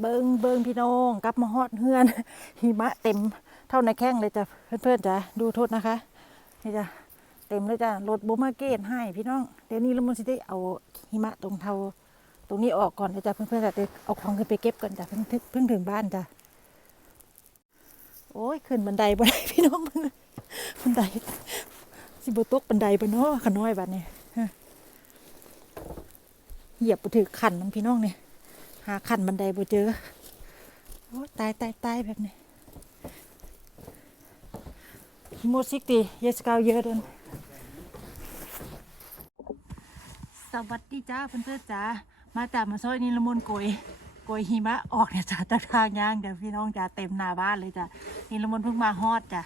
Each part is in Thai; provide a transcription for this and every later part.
เบิงเบิงพี่น้องกลับมาฮอดเฮือนหิมะเต็มเท่าในแข้งเลยจ้ะเพื่อนๆจ้ะดูโทษนะคะนี่จ้ะเต็มเลยจ้ะรถบูมาเกตให้พี่น้องเดี๋ยวนี้เรามันสิได้เอาหิมะตรงเทาตรงนี้ออกก่อนนะจ้ะเพื่อนๆจ้ะเอาของขึ้นไปเก็บก่อนจ้ะเพิ่งถึงเพิ่งถึงบ้านจ้ะโอ้ยขึ้นบันไดบ่ไดพี่น้องบันไดสิบตกบันไดบ่เนาะขน้อยบัดนี้เหยียบไปถือขันมันพี่น้องเนี่ยาขันบันไดบ่เจอโอ้ตายตายตายแบบนี้โมซิกตีเยสกาวเยอะเดินสวัสดีจ้าเพื่อนๆจ้ามาจากมาซอยนิลมนโกยโกยหิมะออกเนี่ยจ้าตะทางย่างเดี๋ยวพี่น้องจ้าเต็มหน้าบ้านเลยจ้านิลมนเพิ่งมาฮอดจ้า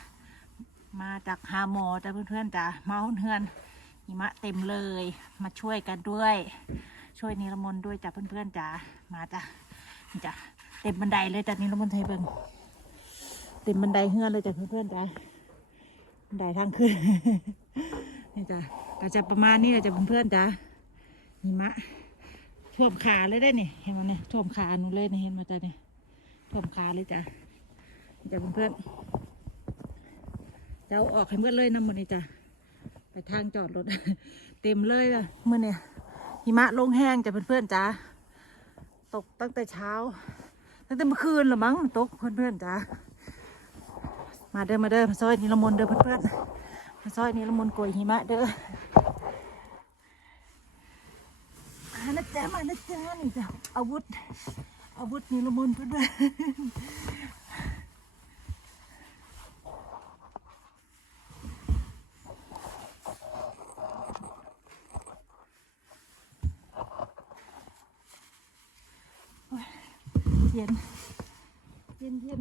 มาจากหาหมอจ้าเพื่อนๆจ้ามาเฮือนหิมะเต็มเลย มาช่วยกันด้วย ช่วยนิรมนด้วยจ้ะเพื่อนๆจ้ามาจ้ะนี่จ้ะเต็มบันไดเลยจ้ะนิรมนไทยเบิงเต็มบันไดเฮือนเลยจ้ะเพื่อนๆจ้าบันไดทางขึ้นนี่จ้ะก็จะประมาณนี้แหละจ้ะเพื่อนๆจ้าหิมะท่วมขาเลยได้นี่เห็นไหมเนี่ยท่วมขาหนูเลยนี่เห็นมาจ้ะเนี่ยท่วมขาเลยจ้ะจ้ะเพื่อนๆจะเอาออกให้เมื่อเลยน้ำมันนี่จ้ะไปทางจอดรถ เต็มเลยอะเมื่อเนี่ย หิมะลงแห้งจ้ะเพื่อนๆจ้าตกตั้งแต่เช้า ตั้งแต่เมื่อคืนหรือมั้งตกเพื่อนๆจ้ามาเด้อมาเด้อมาซอยนิรมนเด้อเพื่อนๆมาซอยนิรมนต์โกยหิมะเด้อมานะจ๊ะมานะจ๊ะนี่จ้ะอาวุธอาวุธนิรมนต์เพื่อนๆ เย็นเย็นเย็น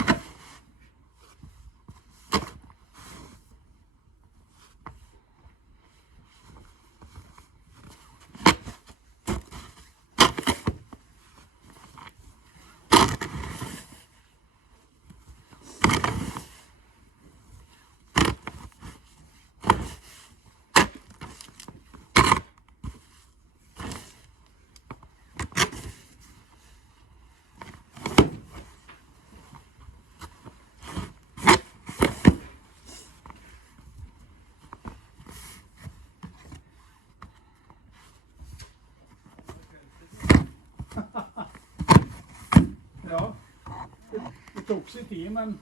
dục sư tí em ăn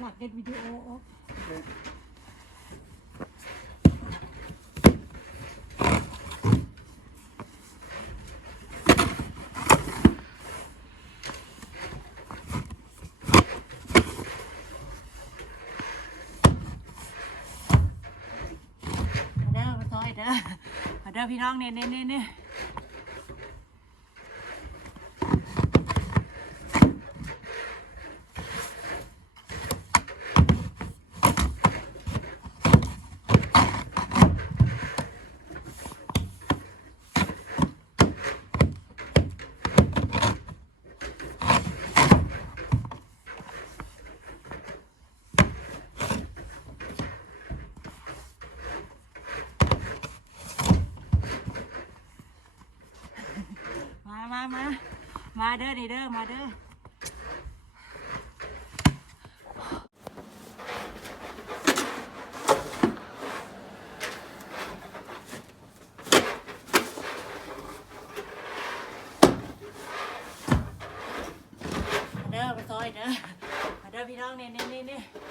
Not get video off. Okay. พี่น้องเนี่ยเนี่ยเนี่ย มามามาเด้อนี่เด้อมาเด้อเด้อมาซอยเด้อมาเด้อพี่น้องนี่นี่นี่นี่ม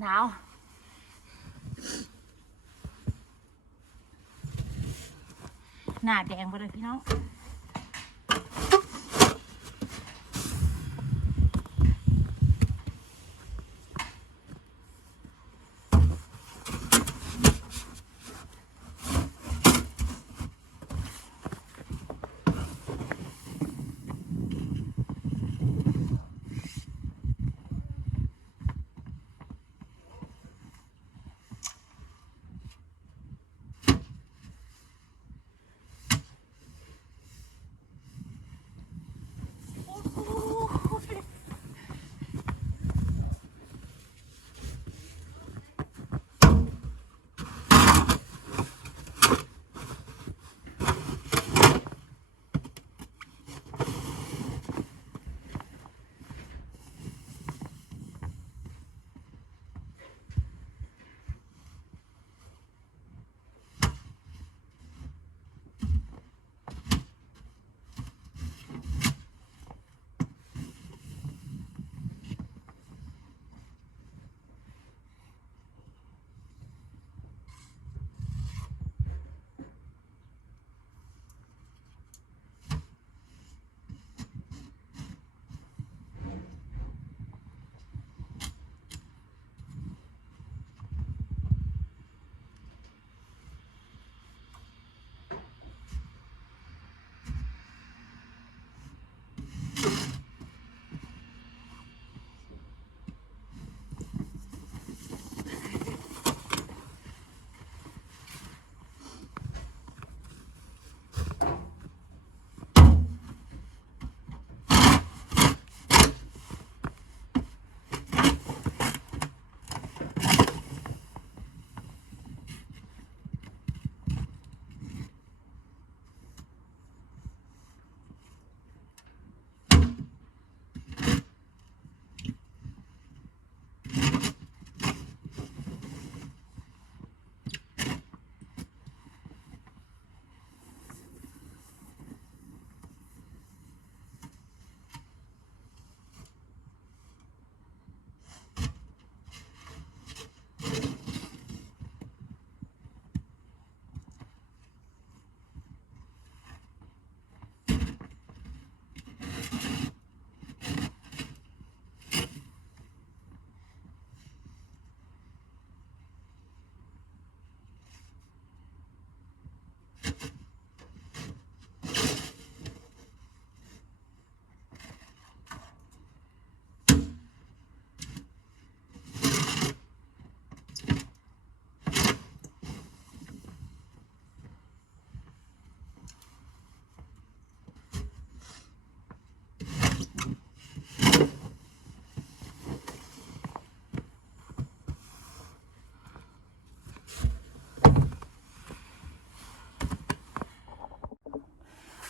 หนาวหน้าแดงไปเลยพี่น้อง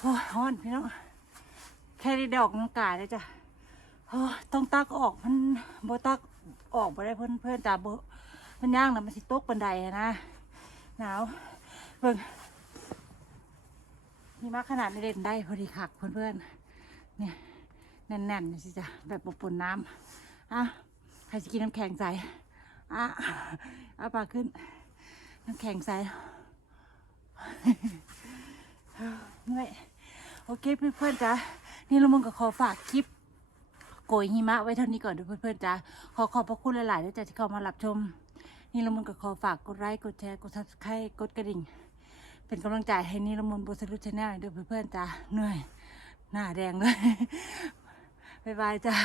อ้ยฮ้อนพี่น้องแค่ได้ดอกน้ำกายเลยจ้ะโอ้ยต้องตักออกมันโบตักออกบ่ได้เพื่อนเพื่อนจ้ะบ่มันย่างนะมันสิตกบันไดนะหนาวเบิ่งนี่มากขนาดนี้เล่นได้พอดีคักเพื่อนเพื่อนๆเนี่ยแน่นๆน่สิจ้ะแบบปนน้ำอะใครจะกินน้ำแข็งใสอะเอาปากขึ้น น้ำแข็งใสเมื่อย โอเคเพื่อนๆจ้ะนี่เรามึงก็ขอฝากคลิปโกยหิมะไว้เท่านี้ก่อนเด้วยเพื่อนๆจ้ะขอขอบพระคุณหลายๆด้วยจ้ะที่เข้ามารับชม นี่ละมุนก็ขอฝากกดไลค์กดแชร์กดซับสไครต์กดกระดิ่ง เป็นกำลังใจให้นี่ละมุนบุษรุชแนลด้วยเพื่อนๆจ้ะเหนื่อย หน้าแดงเลยบ๊ายบายจ้า